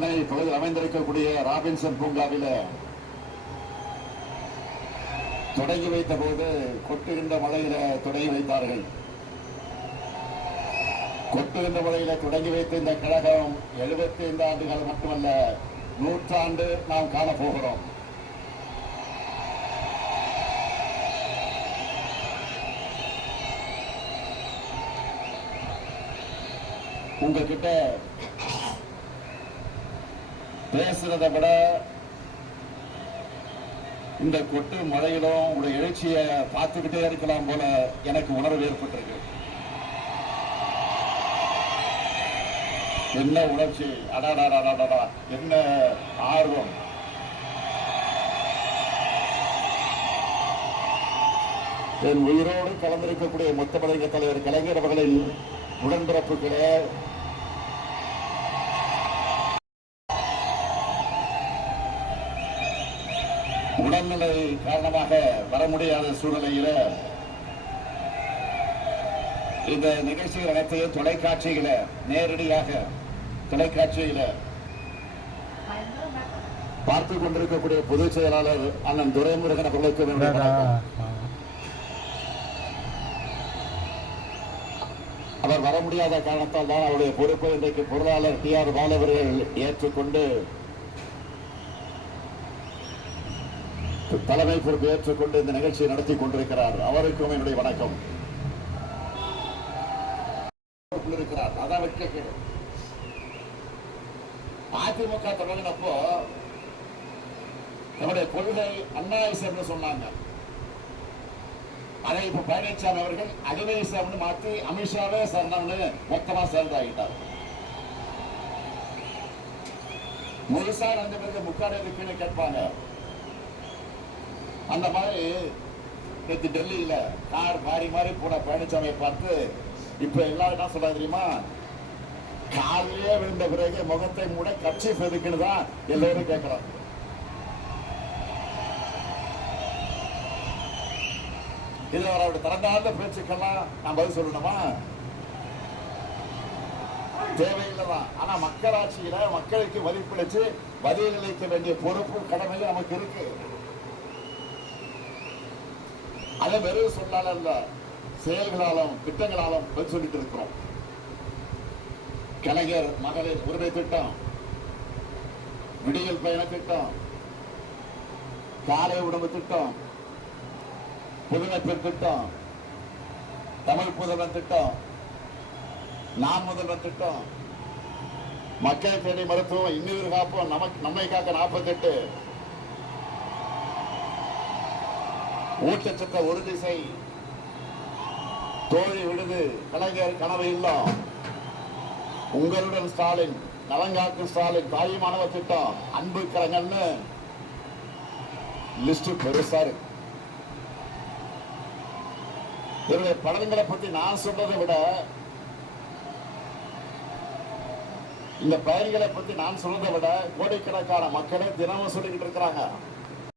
பகுதியில் அமைந்திருக்கக்கூடிய ராபின்சன் பூங்காவில் தொடங்கி வைத்த போது கொட்டுகின்ற மழையில தொடங்கி வைத்தார்கள். கொட்டுகின்ற மழையில தொடங்கி வைத்த இந்த கழகம் 75 ஆண்டுகள் மட்டுமல்ல, 100 ஆண்டு நாம் காணப்போகிறோம். உங்ககிட்ட பேசுறதை விட இந்த கொட்டு மழையிலும் உங்களுடைய எழுச்சியை பார்த்துக்கிட்டே இருக்கலாம் போல எனக்கு உணர்வு ஏற்பட்டிருக்கு. என்ன உணர்ச்சி, அடாடாடாடாடா, என்ன ஆர்வம். என் உயிரோடு கலந்திருக்கக்கூடிய முத்தமிழக தலைவர் கலைஞர் அவர்களின் உடன்பிறப்புகளே, உடல்நிலை காரணமாக வர முடியாத சூழ்நிலையில இந்த நிகழ்ச்சிகள் அனைத்தையும் தொலைக்காட்சியில நேரடியாக பார்த்துக் கொண்டிருக்கக்கூடிய பொதுச் செயலாளர் அண்ணன் துரைமுருகன் அவர்களுக்கு அவர் வர முடியாத காரணத்தால் தான் அவருடைய பொறுப்பை இன்றைக்கு பொருளாளர் TR பாலு அவர்கள் ஏற்றுக்கொண்டு தலைமை பொறுப்பு ஏற்றுக்கொண்டு இந்த நிகழ்ச்சியை நடத்தி கொண்டிருக்கிறார். அவருக்கும் என்னுடைய வணக்கம். அதான் அதிமுக தொடங்கினப்போ நம்முடைய கொள்கை அண்ணாயிசம்னு சொன்னாங்க. அதை இப்ப பழனிசாமி அவர்கள் அடிமைசம்னு மாற்றி அமித்ஷாவே சேர்ந்தவனு மொத்தமா சேர்ந்தாகிட்டார். முழுசா 2 பேருக்கு முக்காடு இருக்குன்னு கேட்பாங்க. அந்த மாதிரி நேற்று டெல்லியில கார் மாறி மாறி போன பழனிசாமியை பார்த்து இப்ப எல்லாரும் என்ன சொல்றாங்க தெரியுமா, காலையே விழுந்த பிறகு முகத்தை மூட கட்சி எதுக்குன்னு தான் எல்லோரும் கேட்கிறோம். இதுல அவருடைய திறந்தார்ந்த பேச்சுக்கெல்லாம் நான் பதில் சொல்லணுமா? தேவையில்லைதான். ஆனா மக்களாட்சியில மக்களுக்கு மதிப்பளிச்சு பதிலளிக்க வேண்டிய பொறுப்பு கடமையும் நமக்கு இருக்கு. அதை வெறும் சொல்லால இல்ல, செயல்களாலும் திட்டங்களாலும் பதில் சொல்லிட்டு இருக்கிறோம். கலைஞர் மகளிர் உரிமை திட்டம், விடியல் பயண திட்டம், காலை உணவு திட்டம், புதுமைப்பெண் திட்டம், தமிழ் புதல்வன் திட்டம், நாம் முதல்வன் திட்டம், மக்கள் தேடி மருத்துவம், இன்னுயிர் காப்போம், நம்மை காக்க 48, ஊட்டச்சத்த ஒரு திசை, தோழி விடுது, கலைஞர் கனவு இல்லம், உங்களுடன் ஸ்டாலின், நலங்காக்கும் ஸ்டாலின், தாய் மாணவ திட்டம், அன்பு கரங்கள்னு லிஸ்ட் பெருசா இருக்கு. இதனுடைய பலன்களை பத்தி நான் சொல்றதை விட இந்த பயன்களை பத்தி நான் சொல்றதை விட கோடிக்கணக்கான மக்களே தினமும் சொல்லிக்கிட்டு இருக்கிறாங்க.